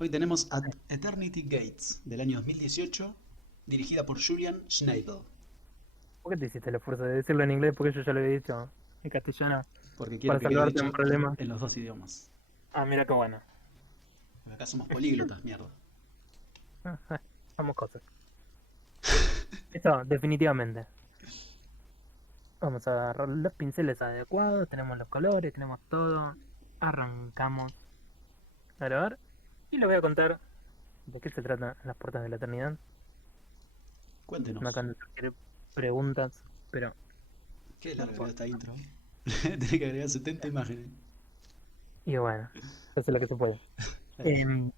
Hoy tenemos At Eternity Gates del año 2018, dirigida por Julian Schnabel, ¿Por qué te hiciste el esfuerzo de decirlo en inglés? Porque yo ya lo había dicho en castellano porque quiero para que quede salvarte de un dicho problema. en los dos idiomas. Ah, mira qué bueno. Acá somos políglotas, mierda. Vamos cosas. Eso, definitivamente. Vamos a agarrar los pinceles adecuados, tenemos los colores, tenemos todo. Arrancamos a grabar y les voy a contar de qué se trata Las Puertas de la Eternidad. No Cuéntenos, acaban de surgir preguntas, pero qué no larga quedó esta importa. intro. Tenés que agregar 70 imágenes. Y bueno, se hace lo que se puede. Em,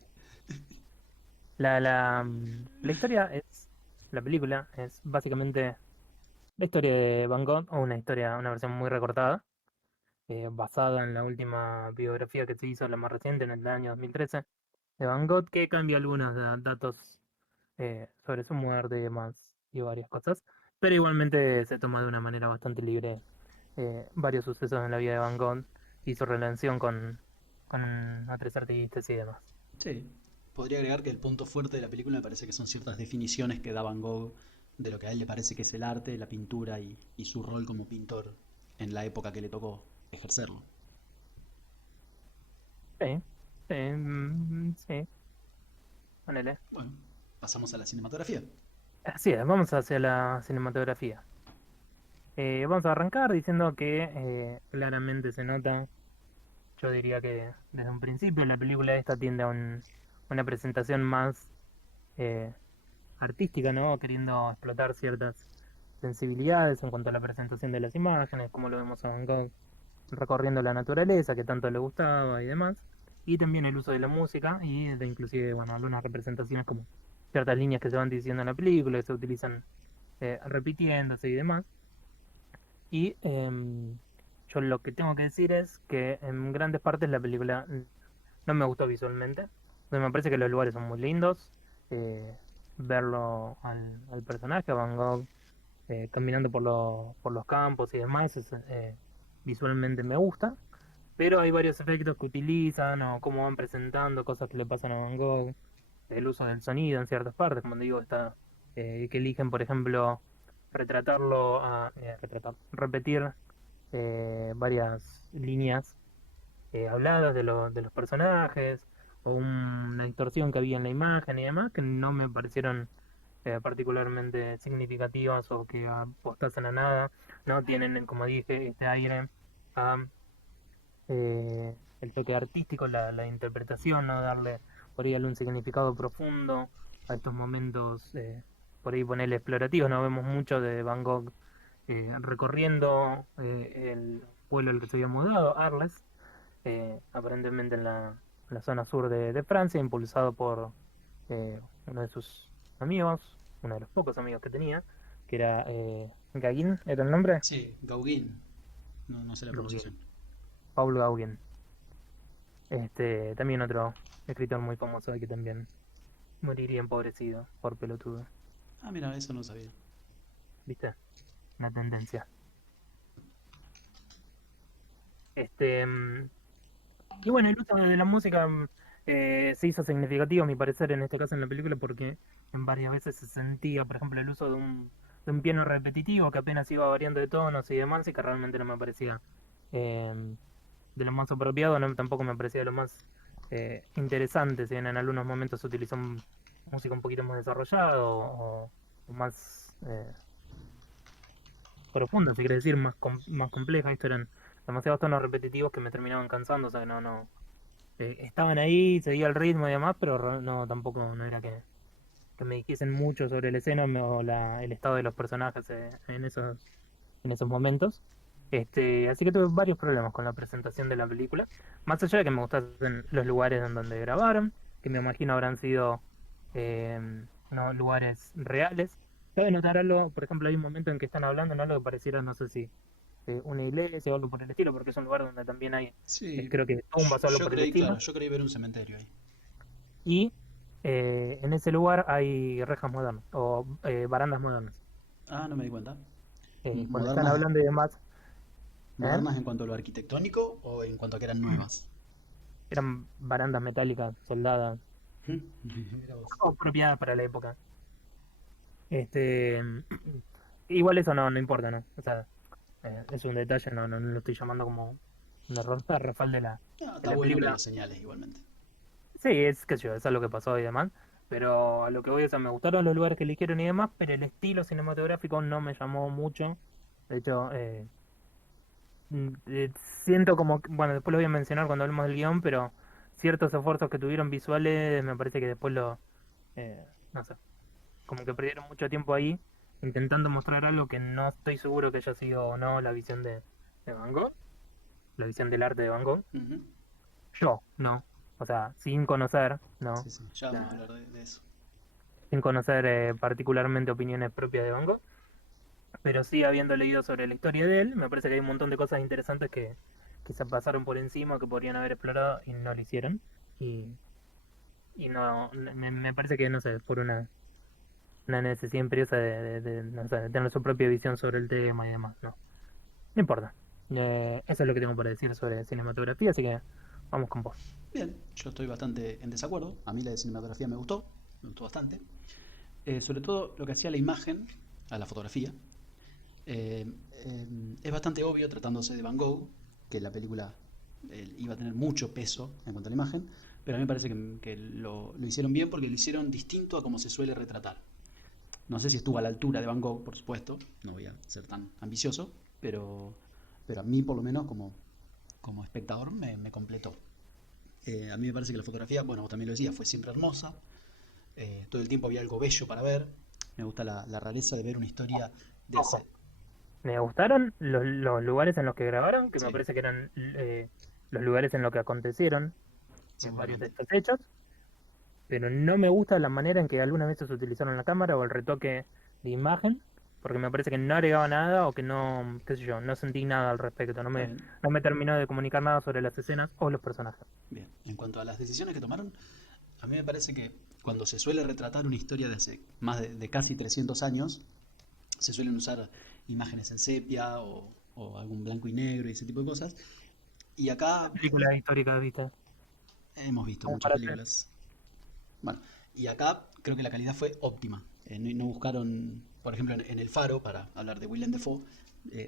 la historia la película es básicamente la historia de Van Gogh, o una versión muy recortada, basada en la última biografía que se hizo, la más reciente, en el año 2013, de Van Gogh, que cambia algunos datos sobre su muerte y demás, y varias cosas, pero igualmente se toma de una manera bastante libre varios sucesos en la vida de Van Gogh y su relación con otros artistas y demás. Sí, podría agregar que el punto fuerte de la película me parece que son ciertas definiciones que da Van Gogh de lo que a él le parece que es el arte, la pintura y su rol como pintor en la época que le tocó ejercerlo. Sí, sí, sí, ponele. Bueno, pasamos a la cinematografía. Así es, vamos hacia la cinematografía. Vamos a arrancar diciendo que claramente se nota, yo diría que desde un principio la película esta tiende a una presentación más eh, artística, ¿no? Queriendo explotar ciertas sensibilidades en cuanto a la presentación de las imágenes, como lo vemos a Van Gogh recorriendo la naturaleza que tanto le gustaba y demás, y también el uso de la música y de inclusive, bueno, algunas representaciones como ciertas líneas que se van diciendo en la película, que se utilizan repitiéndose y demás. Y yo lo que tengo que decir es que en grandes partes la película no me gustó visualmente. Me parece que los lugares son muy lindos. Verlo al personaje, a Van Gogh, caminando por los campos y demás, visualmente me gusta. Pero hay varios efectos que utilizan o cómo van presentando cosas que le pasan a Van Gogh, el uso del sonido en ciertas partes, como digo, está que eligen, por ejemplo, repetir varias líneas habladas de los personajes, o una distorsión que había en la imagen y demás, que no me parecieron particularmente significativas o que apostasen a nada, no tienen, como dije, este aire a el toque artístico, la interpretación, ¿no? Darle por ahí algún significado profundo a estos momentos, por ahí ponerle explorativos, ¿no? Vemos mucho de Van Gogh recorriendo el pueblo al que se había mudado, Arles, aparentemente en la zona sur de Francia, impulsado por uno de sus amigos, uno de los pocos amigos que tenía, que era Gauguin, ¿era el nombre? Sí, Gauguin, no, no sé la Gauguin, pronunciación. Paul Gauguin. También otro escritor muy famoso que también moriría empobrecido por pelotudo. Ah, mira, eso no sabía. ¿Viste? Una tendencia. Este, mm, y bueno, el uso de la música se hizo significativo, a mi parecer, en este caso en la película, porque en varias veces se sentía, por ejemplo, el uso de un piano repetitivo que apenas iba variando de tonos y demás, y que realmente no me parecía eh, de lo más apropiado, no, tampoco me parecía de lo más interesante, si bien en algunos momentos se utilizó música un poquito más desarrollada o más profunda, si quiere decir, más compleja. Esto eran demasiados tonos repetitivos que me terminaban cansando, o sea, no, estaban ahí, seguía el ritmo y demás, pero no, tampoco no era que me dijesen mucho sobre la escena o el estado de los personajes en esos momentos. Así que tuve varios problemas con la presentación de la película. Más allá de que me gustasen los lugares en donde grabaron, que me imagino habrán sido no, lugares reales. Cabe notar algo, por ejemplo, hay un momento en que están hablando, ¿no? Algo que pareciera, no sé si una iglesia o algo por el estilo, porque es un lugar donde también hay, Sí, creo que tumbas o algo yo por el creí, claro, estilo. yo creí ver un cementerio ahí. Y en ese lugar hay rejas modernas o barandas modernas. Ah, no me di cuenta. Cuando están ¿Modernas, hablando y demás, ¿eh? modernas en cuanto a lo arquitectónico o en cuanto a que eran nuevas? Eran barandas metálicas soldadas. Mira vos. Apropiada para la época. Este, igual eso no importa, ¿no? O sea, es un detalle, no lo estoy llamando como un error garrafal No, de está la bueno que lo película. señales igualmente. Sí, es que yo, es algo que pasó y demás. Pero a lo que voy, o sea, me gustaron los lugares que eligieron y demás, pero el estilo cinematográfico no me llamó mucho. De hecho, siento como, bueno, después lo voy a mencionar cuando hablemos del guión, pero ciertos esfuerzos que tuvieron visuales, me parece que después no sé, como que perdieron mucho tiempo ahí intentando mostrar algo que no estoy seguro que haya sido o no la visión de Van Gogh, la visión del arte de Van Gogh. Ujú. Yo, no. O sea, sin conocer, ¿no? Sí, sí, ya vamos a La- hablar de eso. Sin conocer particularmente opiniones propias de Van Gogh, pero sí habiendo leído sobre la historia de él, me parece que hay un montón de cosas interesantes que se pasaron por encima, que podrían haber explorado y no lo hicieron. Y, y no, me parece que, no sé, por una necesidad imperiosa no sé, de tener su propia visión sobre el tema y demás, no. No importa. Eso es lo que tengo para decir sobre cinematografía, así que vamos con vos. Bien, yo estoy bastante en desacuerdo. A mí la de cinematografía me gustó bastante. Sobre todo lo que hacía la imagen, a la fotografía. Eh, es bastante obvio, tratándose de Van Gogh, que la película iba a tener mucho peso en cuanto a la imagen, pero a mí me parece que lo hicieron bien porque lo hicieron distinto a como se suele retratar. No sé si estuvo a la altura de Van Gogh, por supuesto, no voy a ser tan ambicioso, pero, pero a mí por lo menos como espectador me completó. A mí me parece que la fotografía, bueno, vos también lo decías, fue siempre hermosa. Todo el tiempo había algo bello para ver. Me gusta la rareza de ver una historia de hace... Ojo, me gustaron los lugares en los que grabaron, que me Sí, parece que eran los lugares en los que acontecieron en varios de seguramente. estos hechos, pero no me gusta la manera en que algunas veces utilizaron la cámara o el retoque de imagen, porque me parece que no agregaba nada o que no, qué sé yo, no sentí nada al respecto, Está bien. no me terminó de comunicar nada sobre las escenas o los personajes. Bien. En cuanto a las decisiones que tomaron, a mí me parece que cuando se suele retratar una historia de hace más de casi 300 años, se suelen usar imágenes en sepia o algún blanco y negro y ese tipo de cosas. Y acá Película histórica, ¿viste? hemos visto Como muchas para hacer. películas. Bueno, y acá creo que la calidad fue óptima. No buscaron, por ejemplo, en El Faro, para hablar de Willem Dafoe,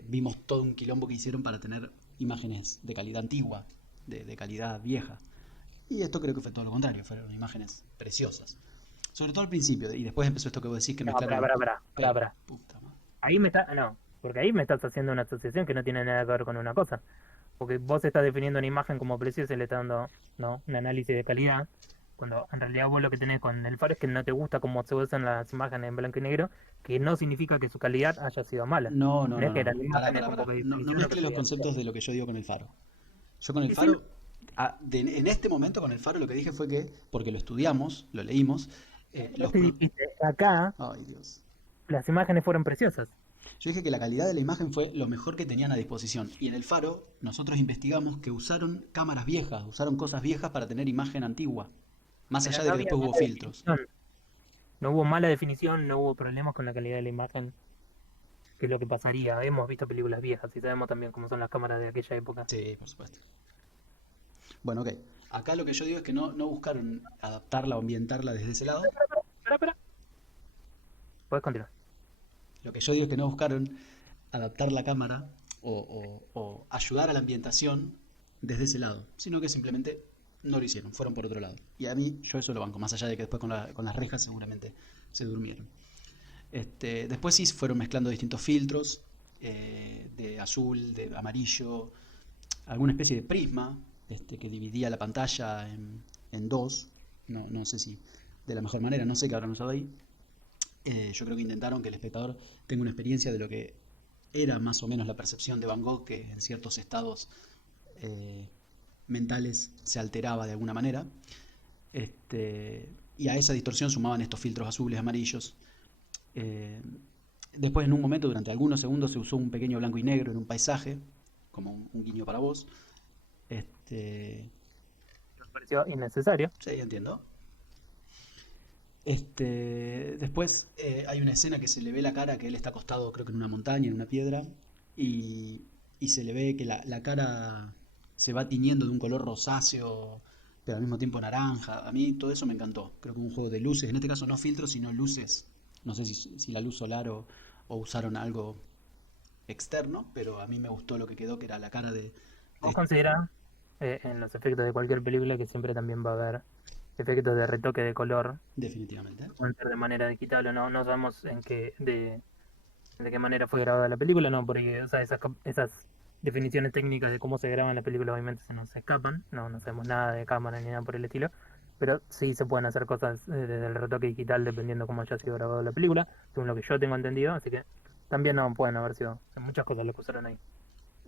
vimos todo un quilombo que hicieron para tener imágenes de calidad antigua, de calidad vieja. Y esto creo que fue todo lo contrario, fueron imágenes preciosas. Sobre todo al principio, y después empezó esto que vos decís que No, mezclaron los... Claro, pará. puta madre. Ahí me está, no, porque ahí me estás haciendo una asociación que no tiene nada que ver con una cosa. Porque vos estás definiendo una imagen como preciosa y le estás dando, ¿no? Un análisis de calidad, cuando en realidad vos lo que tenés con el Faro es que no te gusta cómo se usan las imágenes en blanco y negro, que no significa que su calidad haya sido mala. No, no, No es no, que no. eran Pará, imágenes pará, con pará. poca No definición o mezcle los calidad. conceptos de lo que yo digo con el faro. Yo con el Sí, sí, faro, en este momento con el faro lo que dije fue que, porque lo estudiamos, lo leímos, vos te dijiste, acá Ay, Dios. las imágenes fueron preciosas. Yo dije que la calidad de la imagen fue lo mejor que tenían a disposición. Y en el faro nosotros investigamos que usaron cámaras viejas, usaron cosas viejas para tener imagen antigua. Más Pero allá no de que había después hubo mala filtros. definición. No hubo mala definición, no hubo problemas con la calidad de la imagen, que es lo que pasaría. Hemos visto películas viejas y sabemos también cómo son las cámaras de aquella época. Sí, por supuesto. Bueno, ok. Acá lo que yo digo es que no buscaron adaptarla o ambientarla desde ese lado. Espera. Puedes continuar. Lo que yo digo es que no buscaron adaptar la cámara o ayudar a la ambientación desde ese lado, sino que simplemente no lo hicieron, fueron por otro lado. Y a mí, yo eso lo banco, más allá de que después con las rejas seguramente se durmieron. Después sí fueron mezclando distintos filtros, de azul, de amarillo, alguna especie de prisma que dividía la pantalla en dos. No sé si de la mejor manera, no sé qué habrán usado ahí. Yo creo que intentaron que el espectador tenga una experiencia de lo que era más o menos la percepción de Van Gogh, que en ciertos estados eh, mentales se alteraba de alguna manera. Y a esa distorsión sumaban estos filtros azules, amarillos. Eh, Después, en un momento, durante algunos segundos, se usó un pequeño blanco y negro en un paisaje, como un guiño para vos. Este, Me pareció innecesario. sí, entiendo. Después hay una escena que se le ve la cara, que él está acostado creo que en una montaña, en una piedra, y se le ve que la cara se va tiñendo de un color rosáceo, pero al mismo tiempo naranja. A mí todo eso me encantó. Creo que un juego de luces, en este caso no filtros, sino luces. No sé si la luz solar o usaron algo externo, pero a mí me gustó lo que quedó, que era la cara ¿Vos de- considerás en los efectos de cualquier película que siempre también va a haber efectos de retoque de color, definitivamente. pueden ser de manera digital o no? No sabemos de qué manera fue grabada la película, no, porque o sea, esas definiciones técnicas de cómo se graban las películas obviamente se nos escapan, no sabemos nada de cámara ni nada por el estilo, pero sí se pueden hacer cosas desde el retoque digital dependiendo cómo haya sido grabada la película, según lo que yo tengo entendido, así que también no pueden haber sido muchas cosas lo que usaron ahí.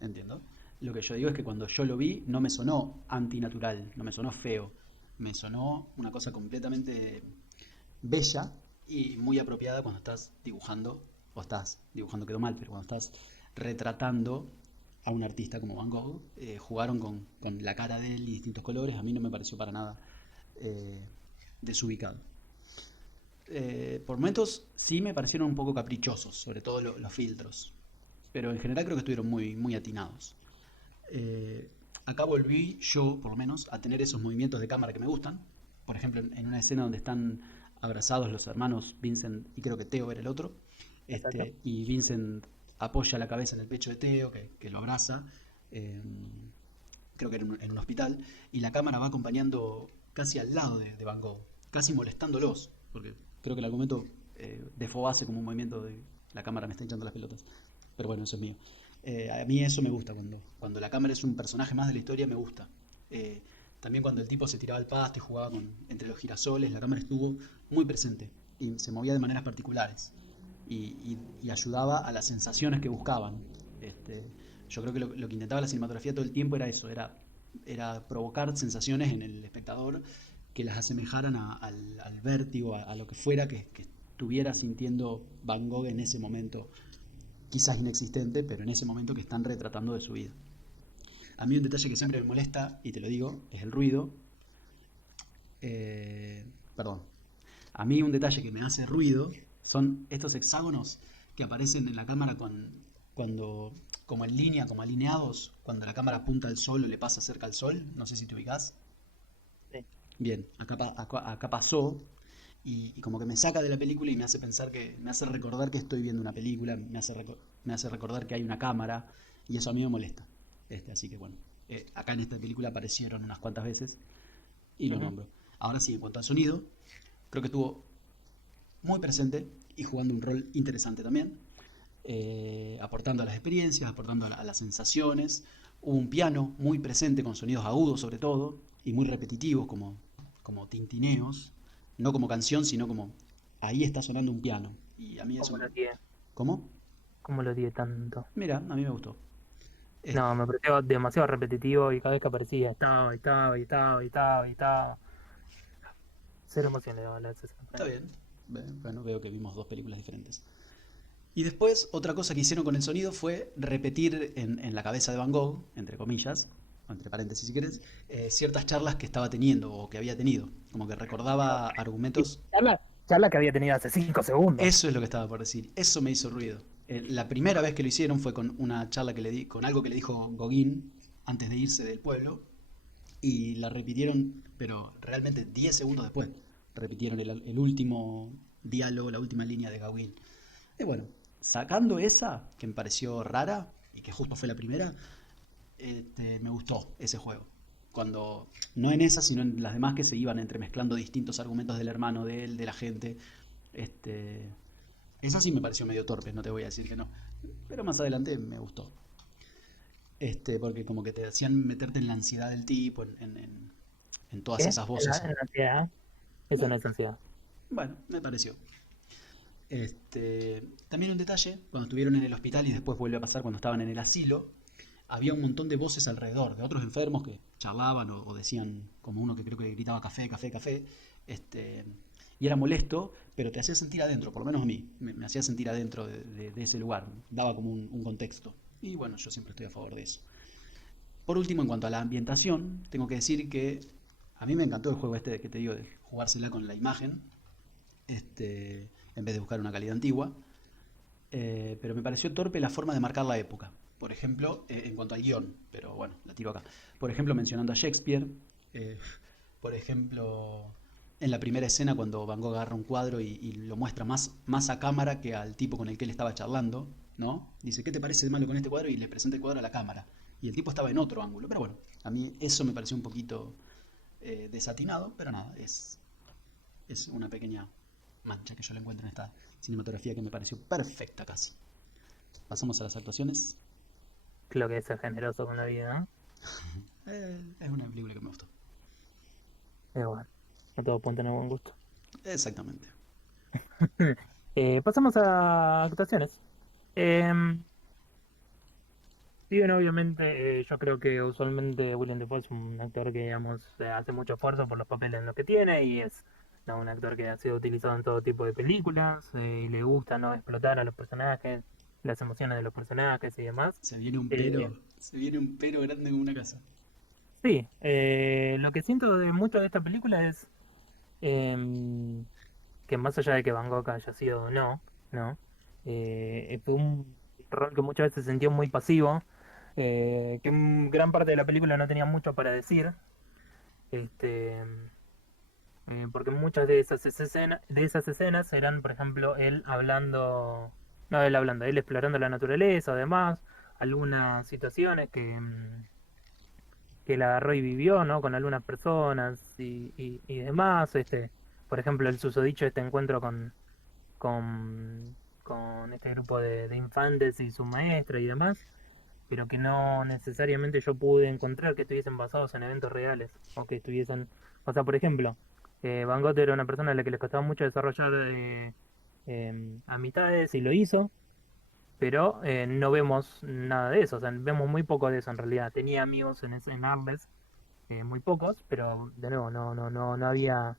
Entiendo. Lo que yo digo es que cuando yo lo vi no me sonó antinatural, no me sonó feo, me sonó una cosa completamente bella y muy apropiada cuando estás dibujando, o estás dibujando quedó mal, pero cuando estás retratando a un artista como Van Gogh, jugaron con la cara de él y distintos colores, a mí no me pareció para nada eh, desubicado. Por momentos sí me parecieron un poco caprichosos, sobre todo los filtros, pero en general creo que estuvieron muy atinados. Eh, Acá volví yo, por lo menos, a tener esos movimientos de cámara que me gustan. Por ejemplo, en una escena donde están abrazados los hermanos Vincent y creo que Theo era el otro, Exacto. y Vincent apoya la cabeza en el pecho de Theo, que lo abraza, eh, creo que en un hospital, y la cámara va acompañando casi al lado de Van Gogh, casi molestándolos, porque creo que el argumento de Faux hace como un movimiento de la cámara me está hinchando las pelotas. Pero bueno, eso es mío. A mí eso me gusta, cuando la cámara es un personaje más de la historia, me gusta. Eh, También cuando el tipo se tiraba al pasto y jugaba entre los girasoles, la cámara estuvo muy presente y se movía de maneras particulares y ayudaba a las sensaciones que buscaban. Este, yo creo que lo que intentaba la cinematografía todo el tiempo era eso, era provocar sensaciones en el espectador que las asemejaran al vértigo, a lo que fuera que estuviera sintiendo Van Gogh en ese momento, quizás inexistente, pero en ese momento que están retratando de su vida. A mí un detalle que siempre me molesta, y te lo digo, es el ruido. Perdón. A mí un detalle que me hace ruido son estos hexágonos que aparecen en la cámara cuando, como en línea, como alineados, cuando la cámara apunta al sol o le pasa cerca al sol. No sé si te ubicás. Sí. Bien, acá pasó y como que me saca de la película y me hace pensar me hace recordar que estoy viendo una película, me hace recordar que hay una cámara y eso a mí me molesta. Así que bueno, acá en esta película aparecieron unas cuantas veces y lo Ujú. nombro. Ahora sí, en cuanto al sonido, creo que estuvo muy presente y jugando un rol interesante también, aportando a las experiencias, aportando a las sensaciones. Hubo un piano muy presente con sonidos agudos sobre todo y muy repetitivos como tintineos, no como canción, sino como ahí está sonando un piano. Y a mí eso ¿Cómo me... lo odié? ¿Cómo? ¿Cómo lo odié tanto? Mira, a mí me gustó. Es- No, me pareció demasiado repetitivo y cada vez que aparecía estaba. Cero emoción le daba la sensación para Está mí. bien. Bueno, veo que vimos dos películas diferentes. Y después, otra cosa que hicieron con el sonido fue repetir en la cabeza de Van Gogh, entre comillas, o entre paréntesis si querés, ciertas charlas que estaba teniendo o que había tenido. Como que recordaba Y argumentos. charla que había tenido hace 5 segundos. Eso es lo que estaba por decir. Eso me hizo ruido. La primera vez que lo hicieron fue con una charla que le di, con algo que le dijo Gauguin antes de irse del pueblo. Y la repitieron, pero realmente 10 segundos después. Repitieron el último diálogo, la última línea de Gauguin. Y bueno, sacando esa, que me pareció rara, y que justo fue la primera, me gustó ese juego. Cuando, no en esa, sino en las demás que se iban entremezclando distintos argumentos del hermano, de él, de la gente. Este, esa sí me pareció medio torpe, no te voy a decir que no. Pero más adelante me gustó. Porque como que te hacían meterte en la ansiedad del tipo, en todas ¿Qué? esas voces. En la ansiedad. Eso no Bueno, es ansiedad. bueno, me pareció. También un detalle, cuando estuvieron en el hospital y después vuelve a pasar cuando estaban en el asilo, había un montón de voces alrededor, de otros enfermos que charlaban o decían, como uno que creo que gritaba café, café, café, este, y era molesto, pero te hacía sentir adentro, por lo menos a mí, me hacía sentir adentro de ese lugar, daba como un contexto. Y bueno, yo siempre estoy a favor de eso. Por último, en cuanto a la ambientación, tengo que decir que a mí me encantó el juego este que te digo de jugársela con la imagen, en vez de buscar una calidad antigua. Pero me pareció torpe la forma de marcar la época. Por ejemplo, en cuanto al guión, pero bueno, la tiro acá. Por ejemplo, mencionando a Shakespeare, eh, Por ejemplo, en la primera escena cuando Van Gogh agarra un cuadro y lo muestra más a cámara que al tipo con el que él estaba charlando, ¿no? Dice, ¿qué te parece de malo con este cuadro? Y le presenta el cuadro a la cámara. Y el tipo estaba en otro ángulo. Pero bueno, a mí eso me pareció un poquito desatinado, pero nada, es una pequeña mancha que yo le encuentro en esta cinematografía que me pareció perfecta casi. Pasamos a las actuaciones. Creo que es ser generoso con la vida, ¿no? Es una película que me gustó. Pero bueno, no todos pueden tener buen gusto. Exactamente. Pasamos a actuaciones. Em, Sí, bueno, obviamente, yo creo que usualmente William Dafoe es un actor que, digamos, hace mucho esfuerzo por los papeles en los que tiene y es, ¿no?, un actor que ha sido utilizado en todo tipo de películas, y le gusta, ¿no?, explotar a los personajes, las emociones de los personajes y demás. Eh, Se viene un pero grande como una casa. sí, lo que siento de mucho de esta película es em, que más allá de que Van Gogh haya sido o no, ¿no? Fue un rol que muchas veces se sintió muy pasivo, que en gran parte de la película no tenía mucho para decir, este, porque muchas de esas escenas eran, por ejemplo, él hablando, no él hablando, él explorando la naturaleza, además, algunas situaciones que él agarró y vivió, ¿no?, con algunas personas y demás, por ejemplo, el susodicho este encuentro con este grupo de infantes y su maestra y demás, pero que no necesariamente yo pude encontrar que estuviesen basados en eventos reales o que estuviesen, o sea, por ejemplo, Van Gogh era una persona a la que les costaba mucho desarrollar amistades y lo hizo, pero no vemos nada de eso, o sea, vemos muy poco de eso en realidad. Tenía amigos en Arles, muy pocos, pero de nuevo no había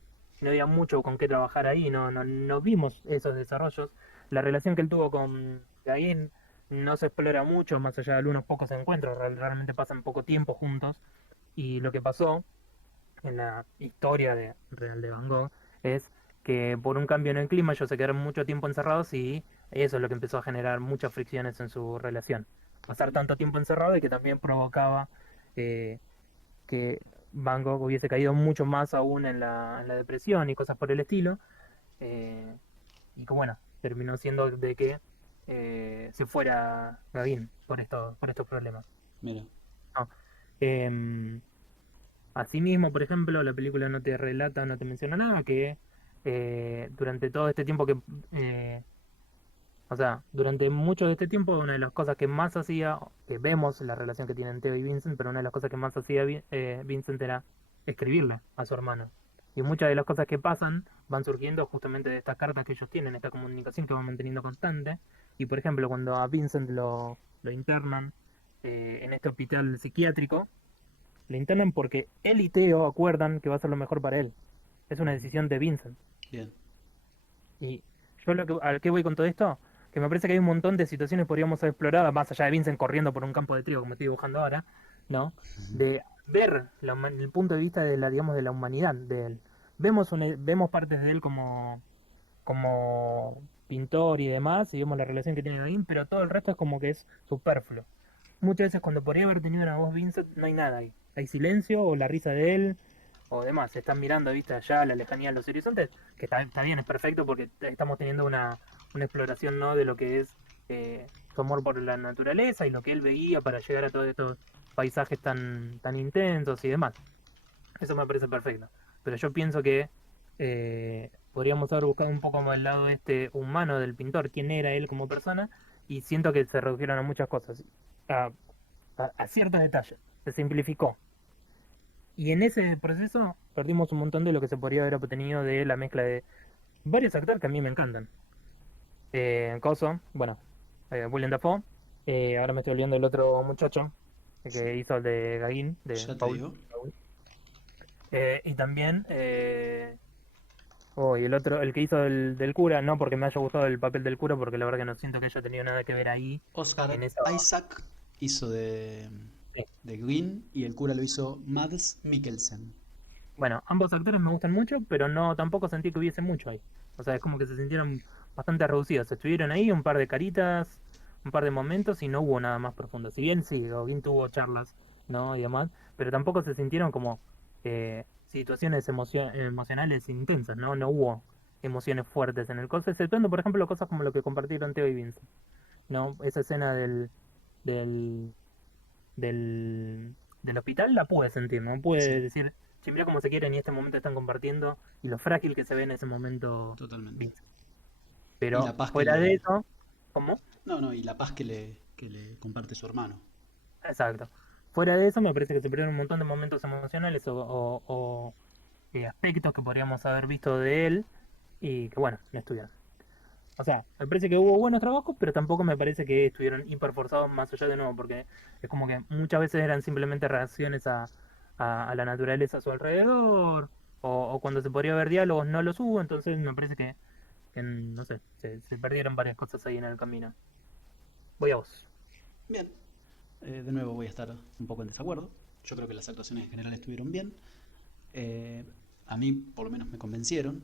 mucho con qué trabajar ahí, no vimos esos desarrollos. La relación que él tuvo con Gain no se explora mucho, más allá de algunos pocos encuentros, realmente pasan poco tiempo juntos. Y lo que pasó en la historia real de Van Gogh es que por un cambio en el clima ellos se quedaron mucho tiempo encerrados y eso es lo que empezó a generar muchas fricciones en su relación. Pasar tanto tiempo encerrado y que también provocaba eh, que Van Gogh hubiese caído mucho más aún en en la depresión y cosas por el estilo. eh, y que bueno, terminó siendo de que se fuera Gavin por estos problemas. Mira, No. Em, Asimismo, por ejemplo, la película no te relata, no te menciona nada, que durante todo este tiempo eh, o sea, durante mucho de este tiempo, una de las cosas que más hacía, que vemos la relación que tienen Theo y Vincent, pero una de las cosas que más hacía Vincent era escribirle a su hermano. Y muchas de las cosas que pasan van surgiendo justamente de estas cartas que ellos tienen, esta comunicación que van manteniendo constante. Y por ejemplo, cuando a Vincent lo internan en este hospital psiquiátrico, lo internan porque él y Theo acuerdan que va a ser lo mejor para él. Es una decisión de Vincent. bien. Y yo ¿a qué voy con todo esto? Que me parece que hay un montón de situaciones que podríamos haber explorado, más allá de Vincent corriendo por un campo de trigo, como estoy dibujando ahora, ¿no? De ver el punto de vista de digamos, de la humanidad de él. Vemos partes de él como pintor y demás, y vemos la relación que tiene con Gain, pero todo el resto es como que es superfluo. Muchas veces cuando podría haber tenido una voz Vincent, no hay nada ahí. Hay silencio o la risa de él o demás. Se están mirando, viste, allá a la lejanía de los horizontes, que está bien, es perfecto porque estamos teniendo una exploración, ¿no?, de lo que es su amor por la naturaleza y lo que él veía para llegar a todos estos paisajes tan intensos y demás. Eso me parece perfecto. Pero yo pienso que podríamos haber buscado un poco más el lado este humano del pintor, quién era él como persona, y siento que se redujeron a muchas cosas, a, a ciertos detalles. Se simplificó. Y en ese proceso perdimos un montón de lo que se podría haber obtenido de la mezcla de varios actores que a mí me encantan. Coso, bueno, William Dafoe. Ahora me estoy olvidando del otro muchacho que Sí. hizo el de Gagin, de Ya te Paul. digo. Y también, y el otro, el que hizo del cura, no porque me haya gustado el papel del cura, porque la verdad que no siento que haya tenido nada que ver ahí Oscar en esa. Isaac hizo Sí. de Green y el cura lo hizo Mads Mikkelsen. Bueno, ambos actores me gustan mucho, pero no tampoco sentí que hubiese mucho ahí. O sea, es como que se sintieron bastante reducidos. Estuvieron ahí un par de caritas, un par de momentos y no hubo nada más profundo. Si bien sí, Gauguin tuvo charlas, ¿no?, y demás, pero tampoco se sintieron como situaciones emocionales intensas, ¿no? No hubo emociones fuertes en el coso, exceptuando, por ejemplo, cosas como lo que compartieron Teo y Vincent, ¿no? Esa escena del, del hospital la pude sentir, ¿no? Pude Sí, decir, che, mira cómo se quieren y este momento están compartiendo y lo frágil que se ve en ese momento totalmente. Vincent. Y Pero la paz que fuera de le... eso, ¿cómo? No, no, y la paz que le comparte su hermano. Exacto. Fuera de eso, me parece que se perdieron un montón de momentos emocionales o aspectos que podríamos haber visto de él y que, bueno, no estuvieron. O sea, me parece que hubo buenos trabajos, pero tampoco me parece que estuvieron hiper forzados más allá de nuevo, porque es como que muchas veces eran simplemente reacciones a la naturaleza a su alrededor, o cuando se podría ver diálogos no los hubo, entonces me parece que, no sé, se perdieron varias cosas ahí en el camino. Voy a vos. Bien, de nuevo voy a estar un poco en desacuerdo. Yo creo que las actuaciones en general estuvieron bien. Eh, a mí, por lo menos, me convencieron.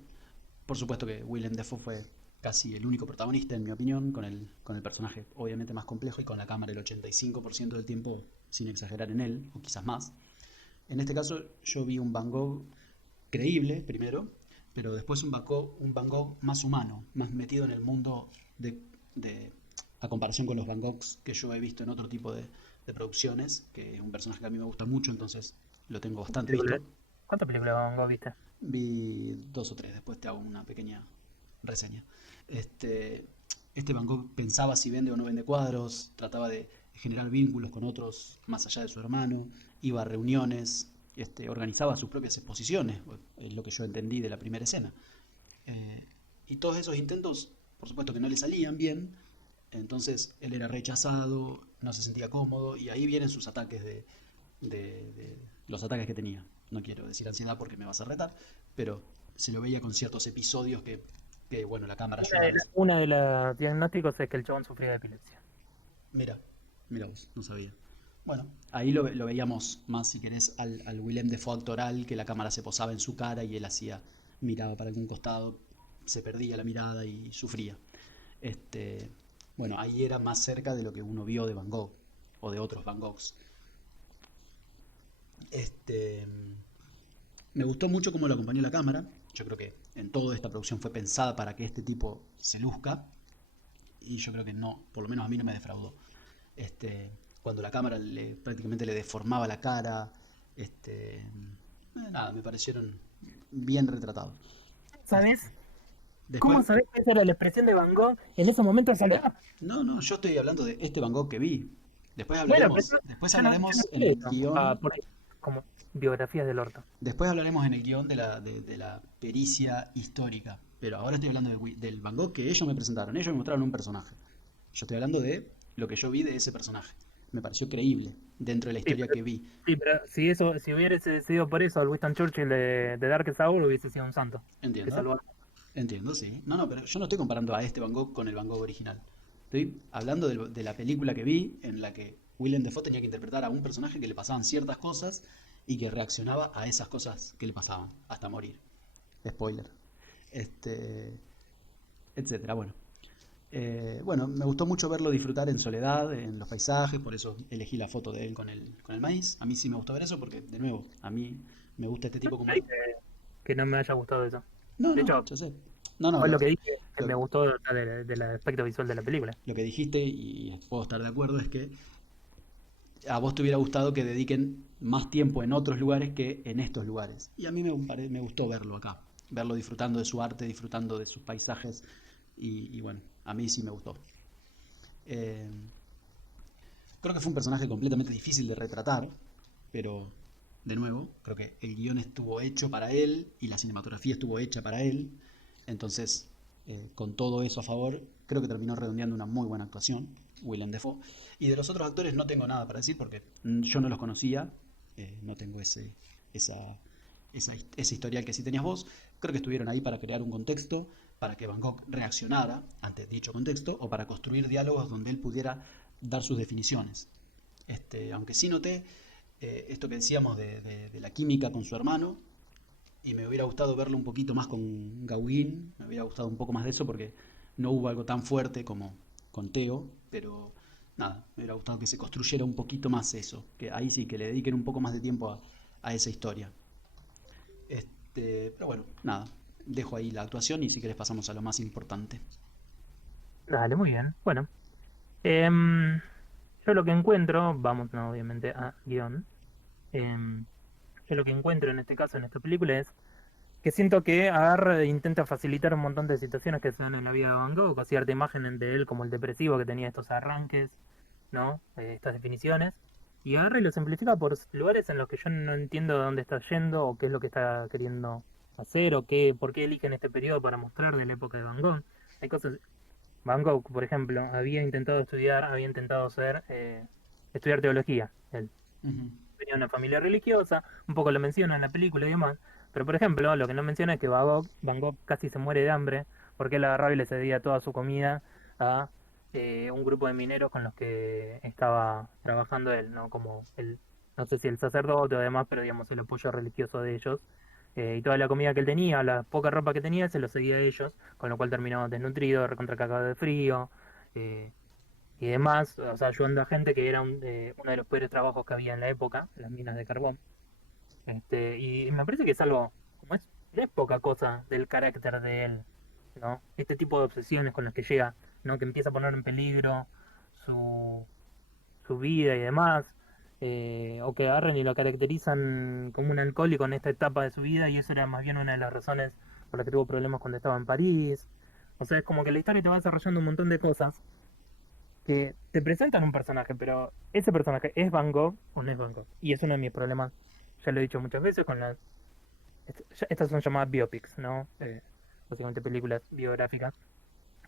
Por supuesto que Willem Dafoe fue casi el único protagonista, en mi opinión, con el personaje obviamente más complejo y con la cámara el 85% del tiempo, sin exagerar en él, o quizás más. En este caso, yo vi un Van Gogh creíble, primero, pero después un Van Gogh más humano, más metido en el mundo de, de- a comparación con los Van Goghs que yo he visto en otro tipo de producciones, que es un personaje que a mí me gusta mucho, entonces lo tengo bastante Película- visto. ¿Cuántas películas de Van Gogh viste? Vi dos o tres, después te hago una pequeña reseña. Este, este Van Gogh pensaba si vende o no vende cuadros, trataba de generar vínculos con otros más allá de su hermano, iba a reuniones, organizaba sus propias exposiciones, es lo que yo entendí de la primera escena. Eh, y todos esos intentos, por supuesto que no le salían bien, entonces él era rechazado, no se sentía cómodo y ahí vienen sus ataques de los ataques que tenía. No quiero decir ansiedad porque me vas a retar, pero se lo veía con ciertos episodios que bueno, la cámara ayuda a veces. Una de los diagnósticos es que el chabón sufría de epilepsia. Mira, mira vos, no sabía. Bueno, ahí lo veíamos más, si querés, al Willem Dafoe actoral, que la cámara se posaba en su cara y él hacía, miraba para algún costado, se perdía la mirada y sufría. Este, bueno, ahí era más cerca de lo que uno vio de Van Gogh o de otros Van Goghs. Este, Me gustó mucho cómo lo acompañó la cámara. Yo creo que en toda esta producción fue pensada para que este tipo se luzca. Y yo creo que no, por lo menos a mí no me defraudó. Este, Cuando la cámara prácticamente le deformaba la cara. Nada, me parecieron bien retratados. Este, ¿Sabes? Después, ¿Cómo sabés que esa era la expresión de Van Gogh en ese momento de soledad? no, no, yo estoy hablando de este Van Gogh que vi. Bueno, pero Después yo no hablaremos en sé el eso. Ah, guión. por ahí, como biografías del orto. Después hablaremos en el guión de la pericia histórica. Pero ahora estoy hablando del Van Gogh que ellos me presentaron. Ellos me mostraron un personaje. Yo estoy hablando de lo que yo vi de ese personaje. Me pareció creíble dentro de la Sí, historia que vi. pero si eso, si hubiese decidido por eso al Winston Churchill de Darkest Hour hubiese sido un santo. Que Entiendo, salvó. entiendo, sí. No, no, pero yo no estoy comparando a este Van Gogh con el Van Gogh original. Estoy hablando de la película que vi en la que Willem Dafoe tenía que interpretar a un personaje que le pasaban ciertas cosas y que reaccionaba a esas cosas que le pasaban hasta morir. Spoiler. Este, etcétera. Bueno, me gustó mucho verlo disfrutar en soledad, en los paisajes, por eso elegí la foto de él con el maíz. A mí sí me gustó ver eso porque, de nuevo, a mí me gusta este tipo como... Ahí que no me haya gustado eso. No, De no, hecho, yo sé. No, no, fue lo que dije que me lo, gustó del aspecto visual de la película. lo que dijiste, y puedo estar de acuerdo, es que a vos te hubiera gustado que dediquen más tiempo en otros lugares que en estos lugares. Y a mí me gustó verlo acá, verlo disfrutando de su arte, disfrutando de sus paisajes, y bueno, a mí sí me gustó. Eh, Creo que fue un personaje completamente difícil de retratar, pero de nuevo, creo que el guión estuvo hecho para él y la cinematografía estuvo hecha para él. Entonces, con todo eso a favor, creo que terminó redondeando una muy buena actuación, Willem Dafoe. Y de los otros actores no tengo nada para decir porque yo no los conocía, no tengo ese historial que sí tenías vos. Creo que estuvieron ahí para crear un contexto, para que Van Gogh reaccionara ante dicho contexto o para construir diálogos donde él pudiera dar sus definiciones. Aunque sí noté esto que decíamos de la química con su hermano, y me hubiera gustado verlo un poquito más con Gauguin, me hubiera gustado un poco más de eso porque no hubo algo tan fuerte como con Teo, pero nada, me hubiera gustado que se construyera un poquito más eso, que ahí sí, que le dediquen un poco más de tiempo a esa historia. Pero bueno, nada. Dejo ahí la actuación y si querés pasamos a lo más importante. Dale, muy bien. Bueno, em, yo lo que encuentro, vamos, no, obviamente, a guión. em, yo lo que encuentro en este caso, en esta película, es que siento que Agar intenta facilitar un montón de situaciones que se dan en la vida de Van Gogh, con cierta imagen de él como el depresivo que tenía estos arranques, ¿no? Estas definiciones. Y agarra y lo simplifica por lugares en los que yo no entiendo de dónde está yendo o qué es lo que está queriendo hacer o qué, por qué eligen este periodo para mostrar de la época de Van Gogh. Hay cosas. Van Gogh, por ejemplo, había intentado estudiar teología. Él Ujú. venía de una familia religiosa, un poco lo menciona en la película y demás. Pero, por ejemplo, lo que no menciona es que Van Gogh casi se muere de hambre porque él agarraba y le cedía toda su comida a un grupo de mineros con los que estaba trabajando él, ¿no? Como el, no sé si el sacerdote o demás, pero digamos el apoyo religioso de ellos. Y toda la comida que él tenía, la poca ropa que tenía, se lo cedía a ellos, con lo cual terminaba desnutrido, recontra cagado de frío. eh, y demás, o sea, ayudando a gente que era uno de los peores trabajos que había en la época, las minas de carbón. Y me parece que es algo, como es, no es poca cosa del carácter de él, ¿no? Este tipo de obsesiones con las que llega, ¿no? Que empieza a poner en peligro su, su vida y demás, o que agarran y lo caracterizan como un alcohólico en esta etapa de su vida, y eso era más bien una de las razones por las que tuvo problemas cuando estaba en París. O sea, es como que la historia te va desarrollando un montón de cosas que te presentan un personaje, pero ese personaje es Van Gogh o no es Van Gogh. Y es uno de mis problemas, ya lo he dicho muchas veces, con las... Estas son llamadas biopics, ¿no? Básicamente películas biográficas,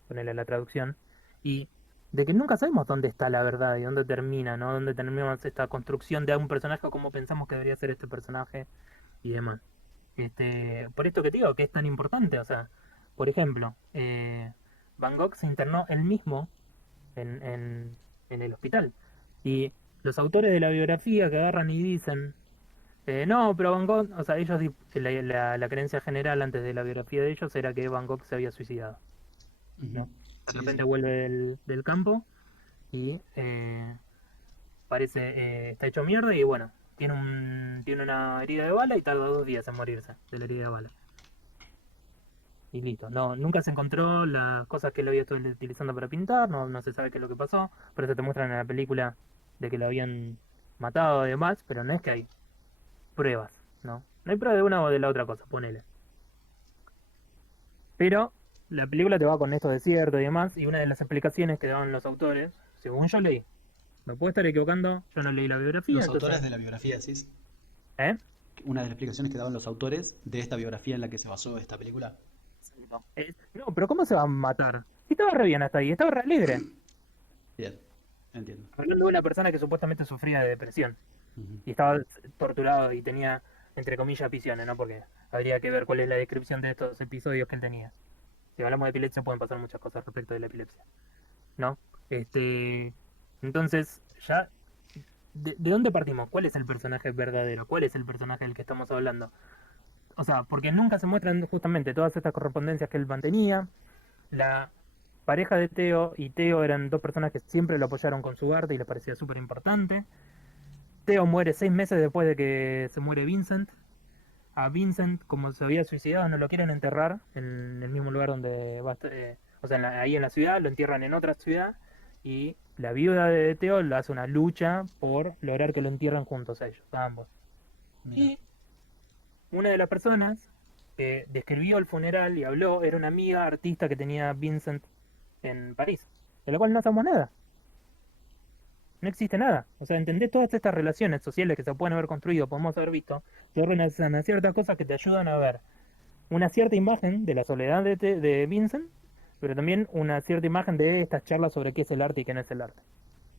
ponerle la traducción. Y de que nunca sabemos dónde está la verdad y dónde termina, ¿no? Dónde terminamos esta construcción de un personaje o cómo pensamos que debería ser este personaje y demás. Por esto que te digo, que es tan importante, o sea, por ejemplo, Van Gogh se internó él mismo en, en, en el hospital. Y los autores de la biografía que agarran y dicen, no, pero Van Gogh, o sea, la creencia general antes de la biografía de ellos era que Van Gogh se había suicidado, Ujú. ¿no? De Sí, repente sí. vuelve del campo y parece, está hecho mierda y bueno, tiene una herida de bala y tarda 2 días en morirse de la herida de bala. Y listo. No, nunca se encontró las cosas que él había estado utilizando para pintar, no se sabe qué es lo que pasó, por eso te muestran en la película de que lo habían matado y demás, pero no es que hay pruebas, ¿no? No hay prueba de una o de la otra cosa, ponele. Pero la película te va con esto de cierto y demás, y una de las explicaciones que daban los autores, según yo leí, me puedo estar equivocando, yo no leí la biografía, Los entonces, autores de la biografía, decís. ¿eh? Una de las explicaciones que daban los autores de esta biografía en la que se basó esta película. No, no, pero ¿cómo se va a matar? Si estaba re bien hasta ahí, estaba re alegre. Bien, entiendo. Hablando de una persona que supuestamente sufría de depresión. Ujú. Y estaba torturado y tenía, entre comillas, visiones, ¿no? Porque habría que ver cuál es la descripción de estos episodios que él tenía. Si hablamos de epilepsia pueden pasar muchas cosas respecto de la epilepsia, ¿no? Entonces, ya, ¿de dónde partimos? ¿Cuál es el personaje verdadero? ¿Cuál es el personaje del que estamos hablando? O sea, porque nunca se muestran justamente todas estas correspondencias que él mantenía. La pareja de Teo y Teo eran dos personas que siempre lo apoyaron con su arte y les parecía súper importante. Teo muere 6 meses después de que se muere Vincent. A Vincent, como se había suicidado, no lo quieren enterrar en el mismo lugar donde va a estar, o sea, ahí en la ciudad, lo entierran en otra ciudad y la viuda de Teo le hace una lucha por lograr que lo entierren juntos a ellos, a ambos. Mira. Y una de las personas que describió el funeral y habló era una amiga artista que tenía Vincent en París, de la cual no sabemos nada. No existe nada. O sea, entender todas estas relaciones sociales que se pueden haber construido, podemos haber visto, te realizan a ciertas cosas que te ayudan a ver una cierta imagen de la soledad de Vincent, pero también una cierta imagen de estas charlas sobre qué es el arte y qué no es el arte.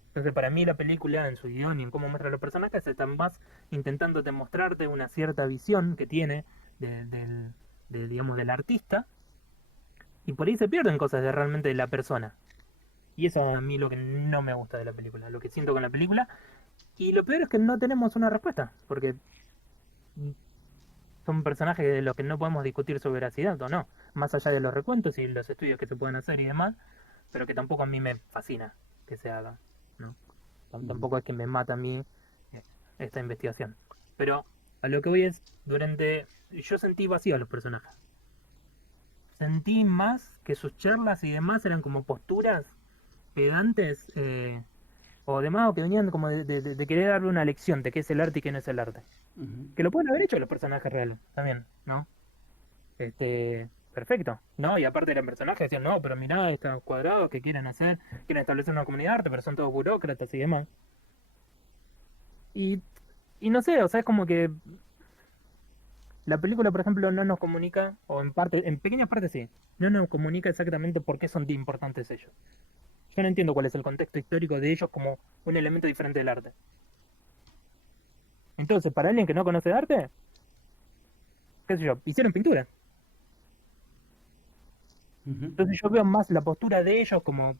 Entonces, para mí la película, en su guión y en cómo muestra a los personajes, están más intentando demostrarte una cierta visión que tiene digamos, del artista, y por ahí se pierden cosas de realmente de la persona. Y eso a mí lo que no me gusta de la película, lo que siento con la película. Y lo peor es que no tenemos una respuesta, porque son personajes de los que no podemos discutir su veracidad o no, más allá de los recuentos y los estudios que se pueden hacer y demás, pero que tampoco a mí me fascina que se haga, ¿no? Ujú. Tampoco es que me mata a mí esta investigación. Pero A lo que voy es, yo sentí vacío a los personajes. Sentí más que sus charlas y demás eran como posturas pedantes, o demás, o que venían como de querer darle una lección de qué es el arte y qué no es el arte. Ujú. Que lo pueden haber hecho los personajes reales, también, ¿no? Perfecto, ¿no? Y aparte eran personajes, decían, no, pero mirá, estos cuadrados que quieren establecer una comunidad de arte, pero son todos burócratas y demás. Y, y no sé, o sea, es como que la película, por ejemplo, no nos comunica, o en pequeñas partes sí, no nos comunica exactamente por qué son importantes ellos. Yo no entiendo cuál es el contexto histórico de ellos como un elemento diferente del arte. Entonces, para alguien que no conoce de arte, qué sé yo, hicieron pintura. Ujú. Entonces yo veo más la postura de ellos como,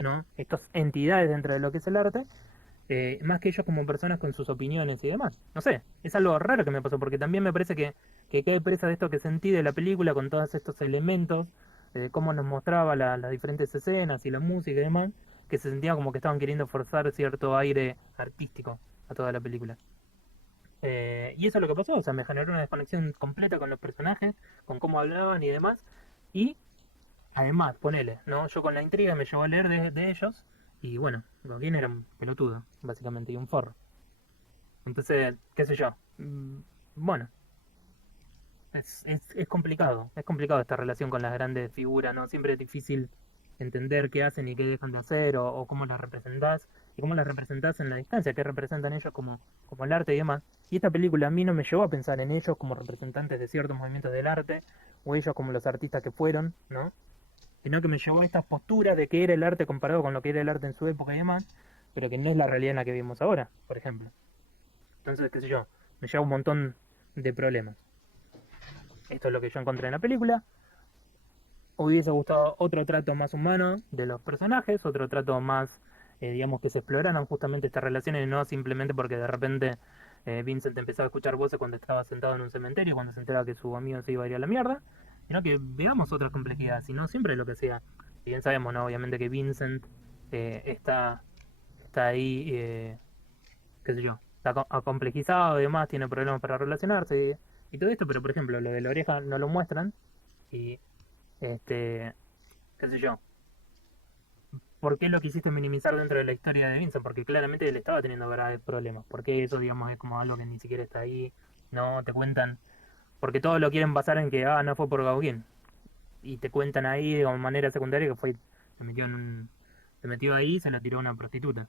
¿no? Estas entidades dentro de lo que es el arte, más que ellos como personas con sus opiniones y demás. No sé, es algo raro que me pasó, porque también me parece que cae presa de esto que sentí de la película con todos estos elementos, cómo nos mostraba las diferentes escenas y la música y demás, que se sentía como que estaban queriendo forzar cierto aire artístico a toda la película. Y eso es lo que pasó, o sea, me generó una desconexión completa con los personajes, con cómo hablaban y demás. Y además, ponele, ¿no? Yo con la intriga me llevó a leer de ellos. Y bueno, Gauguin era un pelotudo, básicamente, y un forro. Entonces, qué sé yo. Bueno, es complicado. Es complicado esta relación con las grandes figuras, ¿no? Siempre es difícil entender qué hacen y qué dejan de hacer, o cómo las representás, y cómo las representás en la distancia, qué representan ellos como el arte y demás. Y esta película a mí no me llevó a pensar en ellos como representantes de ciertos movimientos del arte, o ellos como los artistas que fueron, ¿no? Sino que me llevó a estas posturas de que era el arte comparado con lo que era el arte en su época y demás, pero que no es la realidad en la que vivimos ahora, por ejemplo. Entonces, qué sé yo, me lleva un montón de problemas. Esto es lo que yo encontré en la película. Hubiese gustado otro trato más humano de los personajes, otro trato más, digamos, que se exploraran justamente estas relaciones, y no simplemente porque de repente Vincent empezaba a escuchar voces cuando estaba sentado en un cementerio, cuando se enteraba que su amigo se iba a ir a la mierda, sino que veamos otras complejidades, y no siempre lo que sea. Si bien sabemos, ¿no? Obviamente que Vincent está ahí, qué sé yo, está acomplejizado y demás, tiene problemas para relacionarse y todo esto, pero por ejemplo, lo de la oreja no lo muestran, y este, qué sé yo, ¿por qué lo quisiste minimizar dentro de la historia de Vincent? Porque claramente él estaba teniendo graves problemas. Porque eso, digamos, es como algo que ni siquiera está ahí. No te cuentan. Porque todos lo quieren basar en que, no fue por Gauguin. Y te cuentan ahí de manera secundaria que fue. Se metió se metió ahí y se lo tiró a una prostituta.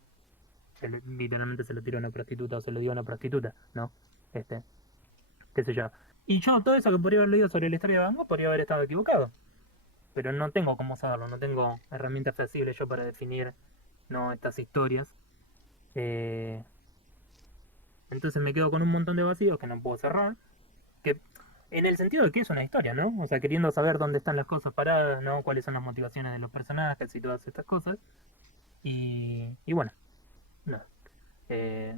Literalmente se lo tiró a una prostituta o se lo dio a una prostituta, ¿no? Este, qué sé yo. Y yo, todo eso que podría haber leído sobre la historia de Van Gogh, podría haber estado equivocado. Pero no tengo cómo saberlo, no tengo herramientas flexibles yo para definir, no, estas historias. Eh, entonces me quedo con un montón de vacíos que no puedo cerrar, que en el sentido de que es una historia, ¿no? O sea, queriendo saber dónde están las cosas paradas, ¿no? Cuáles son las motivaciones de los personajes y todas estas cosas. Y bueno, no. Es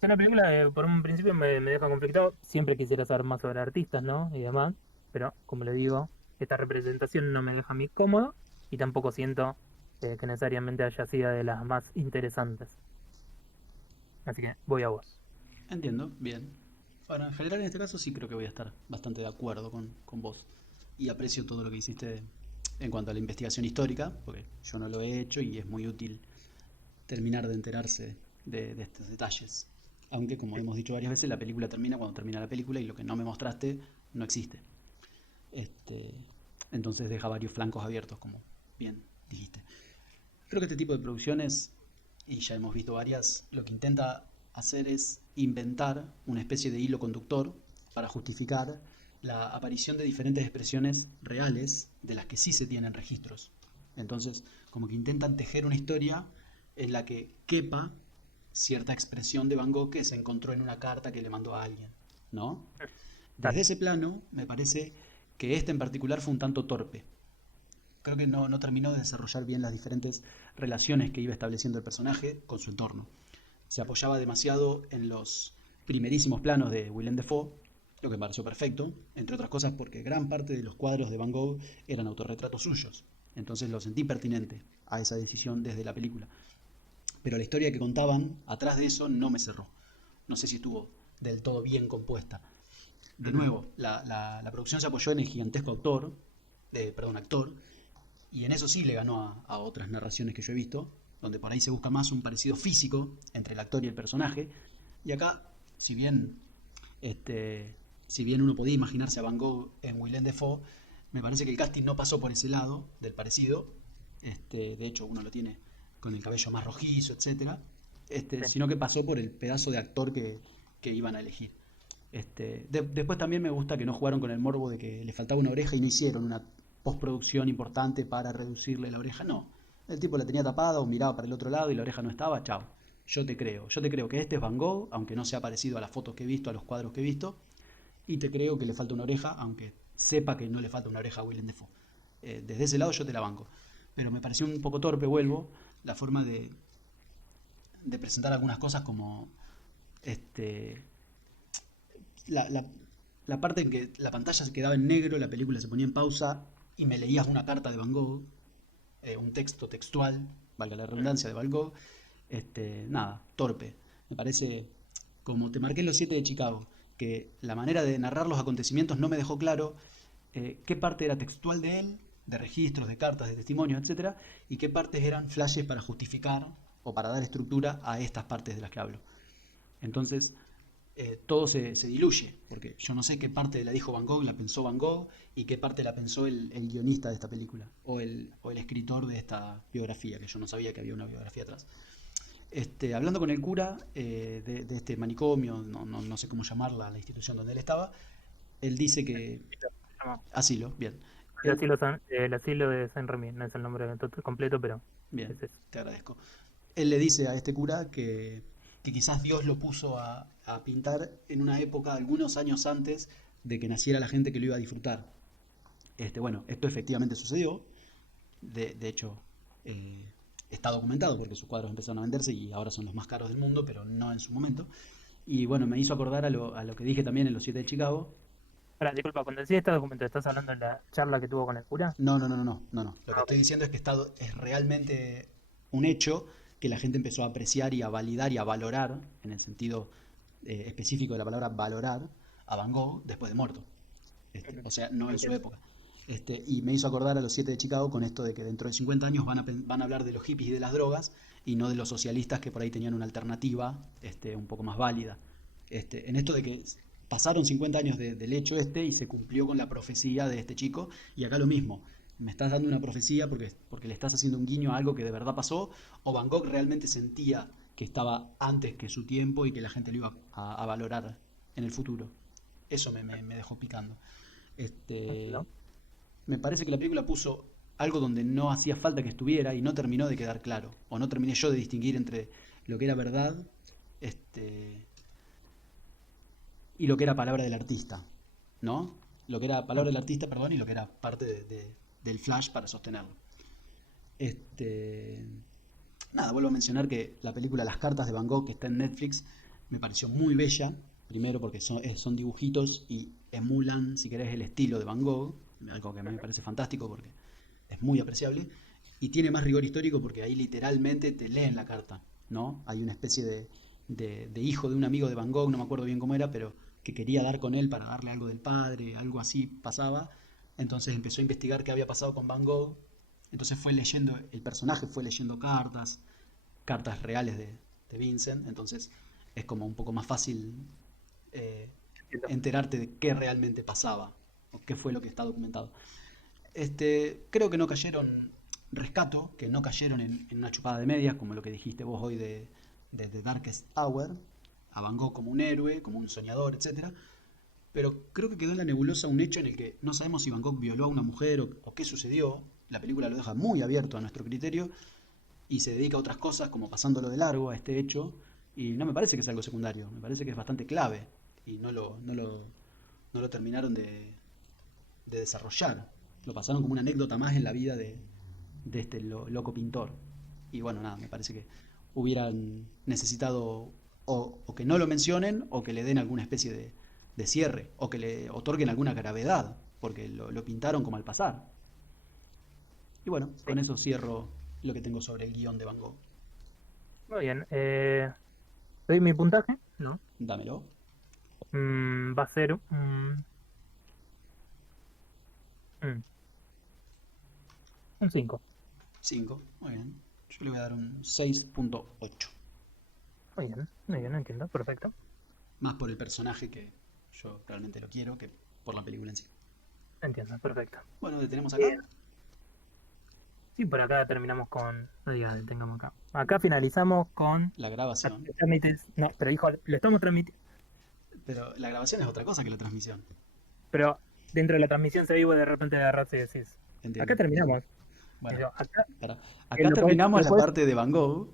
una película que por un principio me deja conflictado. Siempre quisiera saber más sobre artistas, ¿no? Y demás. Pero, como le digo, esta representación no me deja a mí cómodo y tampoco siento que necesariamente haya sido de las más interesantes. Así que voy a vos. Entiendo, bien. Bueno, en general en este caso sí creo que voy a estar bastante de acuerdo con vos. Y aprecio todo lo que hiciste en cuanto a la investigación histórica, porque yo no lo he hecho y es muy útil terminar de enterarse de estos detalles. Aunque, como hemos dicho varias veces, la película termina cuando termina la película y lo que no me mostraste no existe. Este, entonces deja varios flancos abiertos, como bien dijiste. Creo que este tipo de producciones, y ya hemos visto varias, lo que intenta hacer es inventar una especie de hilo conductor para justificar la aparición de diferentes expresiones reales de las que sí se tienen registros. Entonces, como que intentan tejer una historia en la que quepa cierta expresión de Van Gogh que se encontró en una carta que le mandó a alguien, ¿no? Desde Dale. ese plano, me parece que este en particular fue un tanto torpe. Creo que no terminó de desarrollar bien las diferentes relaciones que iba estableciendo el personaje con su entorno. Se apoyaba demasiado en los primerísimos planos de Willem Dafoe, lo que me pareció perfecto, entre otras cosas porque gran parte de los cuadros de Van Gogh eran autorretratos suyos. Entonces lo sentí pertinente a esa decisión desde la película. Pero la historia que contaban atrás de eso no me cerró. no sé si estuvo del todo bien compuesta. De nuevo, la producción se apoyó en el gigantesco actor, y en eso sí le ganó a otras narraciones que yo he visto, donde por ahí se busca más un parecido físico entre el actor y el personaje. Y acá, si bien, este, si bien uno podía imaginarse a Van Gogh en Willem Dafoe, me parece que el casting no pasó por ese lado del parecido. De hecho, uno lo tiene con el cabello más rojizo, etcétera. Sí. Sino que pasó por el pedazo de actor que iban a elegir. Después también me gusta que no jugaron con el morbo de que le faltaba una oreja y no hicieron una postproducción importante para reducirle la oreja. No, el tipo la tenía tapada o miraba para el otro lado y la oreja no estaba, chao. Yo te creo que este es Van Gogh, aunque no sea parecido a las fotos que he visto, a los cuadros que he visto, y te creo que le falta una oreja, aunque sepa que no le falta una oreja a Willem Dafoe. Desde ese lado yo te la banco. Pero me pareció un poco torpe, vuelvo, la forma de presentar algunas cosas como este, la, la, la parte en que la pantalla se quedaba en negro, la película se ponía en pausa y me leías una carta de Van Gogh, un texto textual, valga la redundancia, de Van Gogh. Nada, torpe. Me parece, como te marqué en los 7 de Chicago, que la manera de narrar los acontecimientos no me dejó claro qué parte era textual de él, de registros, de cartas, de testimonios, etcétera, y qué partes eran flashes para justificar o para dar estructura a estas partes de las que hablo. Entonces, todo se diluye, porque yo no sé qué parte la dijo Van Gogh, la pensó Van Gogh, y qué parte la pensó el guionista de esta película, o el escritor de esta biografía, que yo no sabía que había una biografía atrás. Hablando con el cura de este manicomio, no sé cómo llamarla, la institución donde él estaba, él dice que... Asilo, bien. Él, El asilo de Saint-Remy, no es el nombre completo, pero bien, es eso. te agradezco. Él le dice a este cura que quizás Dios lo puso a pintar en una época, algunos años antes de que naciera la gente que lo iba a disfrutar. Bueno, esto efectivamente sucedió. De hecho, eh, está documentado porque sus cuadros empezaron a venderse y ahora son los más caros del mundo, pero no en su momento. Y bueno, me hizo acordar a lo que dije también en Los 7 de Chicago. Ahora, disculpa, cuando decís este documento, ¿estás hablando de la charla que tuvo con el cura? No, no, no, no, no, no, no. Lo que Ah, ok. estoy diciendo es que es realmente un hecho que la gente empezó a apreciar y a validar y a valorar, en el sentido específico de la palabra valorar, a Van Gogh después de muerto. Ujú. O sea, no en su Entiendo. época. Y me hizo acordar a los 7 de Chicago con esto de que dentro de 50 años van a hablar de los hippies y de las drogas y no de los socialistas que por ahí tenían una alternativa un poco más válida. En esto de que pasaron 50 años del hecho y se cumplió con la profecía de este chico y acá lo mismo. Me estás dando una profecía porque le estás haciendo un guiño a algo que de verdad pasó o Van Gogh realmente sentía que estaba antes que su tiempo y que la gente lo iba a valorar en el futuro. Eso me dejó picando. Este, ¿No? Me parece que la película puso algo donde no hacía falta que estuviera y no terminó de quedar claro, o no terminé yo de distinguir entre lo que era verdad este, y lo que era palabra del artista, ¿no? Lo que era palabra del artista, perdón, y lo que era parte del flash para sostenerlo. Este, Nada, vuelvo a mencionar que la película Las cartas de Van Gogh, que está en Netflix, me pareció muy bella. Primero porque son dibujitos y emulan, si querés, el estilo de Van Gogh, algo que a mí me parece fantástico porque es muy apreciable. Y tiene más rigor histórico porque ahí literalmente te leen la carta, ¿no? Hay una especie de hijo de un amigo de Van Gogh, no me acuerdo bien cómo era, pero que quería dar con él para darle algo del padre, algo así pasaba. Entonces empezó a investigar qué había pasado con Van Gogh. Entonces fue leyendo, el personaje fue leyendo cartas reales de Vincent. Entonces es como un poco más fácil eh, Entiendo. enterarte de qué realmente pasaba o qué fue lo que está documentado. Creo que no cayeron, rescato, que no cayeron en una chupada de medias, como lo que dijiste vos hoy de The Darkest Hour, a Van Gogh como un héroe, como un soñador, etcétera. Pero creo que quedó en la nebulosa un hecho en el que no sabemos si Van Gogh violó a una mujer o qué sucedió. La película lo deja muy abierto a nuestro criterio y se dedica a otras cosas como pasándolo de largo a este hecho. Y no me parece que es algo secundario, me parece que es bastante clave y no lo terminaron de desarrollar. Lo pasaron como una anécdota más en la vida de este loco pintor. Y bueno, nada, me parece que hubieran necesitado o que no lo mencionen o que le den alguna especie de cierre o que le otorguen alguna gravedad, porque lo pintaron como al pasar. Y bueno, Sí. con eso cierro lo que tengo sobre el guión de Van Gogh. Muy bien. Doy mi puntaje, ¿no? Dámelo. Va a ser mm, un 5. 5. Muy bien. Yo le voy a dar un 6.8. Muy bien, entiendo, perfecto. Más por el personaje que yo realmente lo quiero que por la película en sí. Entiendo, perfecto. Bueno, detenemos acá. Sí, por acá terminamos con. No digas, detengamos acá. Acá finalizamos con. La grabación. No, pero hijo, lo estamos transmitiendo. Pero la grabación es otra cosa que la transmisión. Pero dentro de la transmisión se vivo de repente agarrás y decís. Entiendo. Acá terminamos. Bueno, Yo, acá espera. Acá lo terminamos lo la podés- parte de Van Gogh.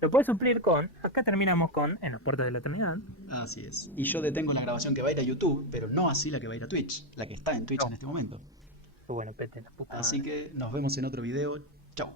lo puedes suplir con. Acá terminamos con. En las puertas de la eternidad. Así es. Y yo detengo la grabación que va a ir a YouTube, pero no así la que va a ir a Twitch. La que está en Twitch No. en este momento. Bueno, pete la puta Así madre. que nos vemos en otro video. Chao.